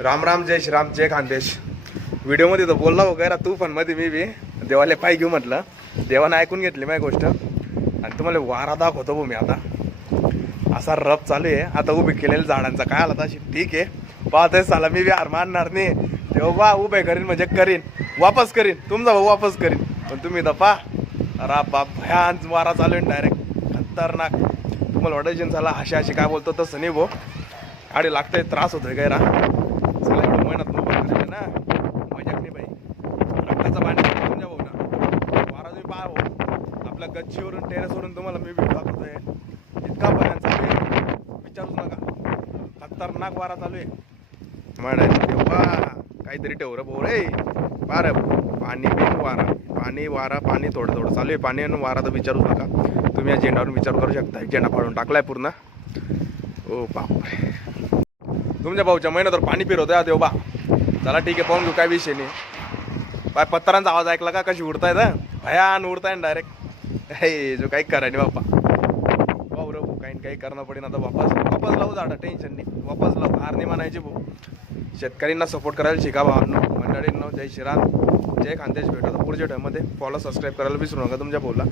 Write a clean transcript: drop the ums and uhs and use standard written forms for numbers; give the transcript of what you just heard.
राम राम, जय श्रीराम, जय खानदेश. व्हिडिओमध्ये तर बोलला वगैरे तू पण मध्ये मी बी देवाले पाय घेऊ म्हटलं. देवाने ऐकून घेतली माझी गोष्ट आणि तुम्हाला वारा दाखवतो भाऊ. मी आता असा रफ चालू आहे. आता उभे केलेल्या झाडांचा काय आला तशी ठीक आहे. पाहतोय साला मी बी हार मानणार नाही. तेव्हा उभे करीन म्हणजे करीन, वापस करीन, तुमचा भाऊ वापस करीन. पण तुम्ही दपा अरे बाप, भयान वारा चालू आहे डायरेक्ट खतरनाक. तुम्हाला वाटायचे झाला अशी काय बोलतो तसं नाही भाऊ. गाडी लागतंय, त्रास होतोय काय रा चला. एवढं महिन्यात ना मजाक नाही बाई. रक्ताचं पाणी तुमच्या भाऊ ना. वारा तुम्ही पहा भाऊ. आपल्या गच्चीवरून टेरेसवरून तुम्हाला मी व्हिडिओ दाखवतोय. इतका भयान चालू आहे विचारूच नका. खतरनाक वारा चालू आहे. म्हणा तेव्हा काहीतरी ठेव रे भाऊ रे. बार पाणी बिन वारा, पाणी वारा, पाणी थोडं चालू आहे. पाणी आणि वारा तर विचारूच नका. तुम्ही या झेंडावरून विचार करू शकता. झेंडा फाडून टाकलाय पूर्ण. ओ बापरे, तुमच्या भाऊच्या महिन्यात पाणी फिरवतोय देव बा. चला ठीक आहे, पाहून घेऊ, काय विषय नाही. बाय पत्थरांचा आवाज ऐकला का कशी उडतायत. भयान उडताय डायरेक्ट. हे जो काही करा नाही बाप्पा. भाऊ रे भाऊ, काही करणं पडेल आता. वापस लावू झाडं, टेन्शन नाही. वापस लावू, हार नाही म्हणायची भाऊ. शेतकऱ्यांना सपोर्ट करायला शिका भावांनो, मंडळींनो. जय श्रीराम, जय खानदेश. भेटतो पुढच्या टाइममध्ये. फॉलो सबस्क्राईब करायला विसरू नका तुमच्या भाऊला.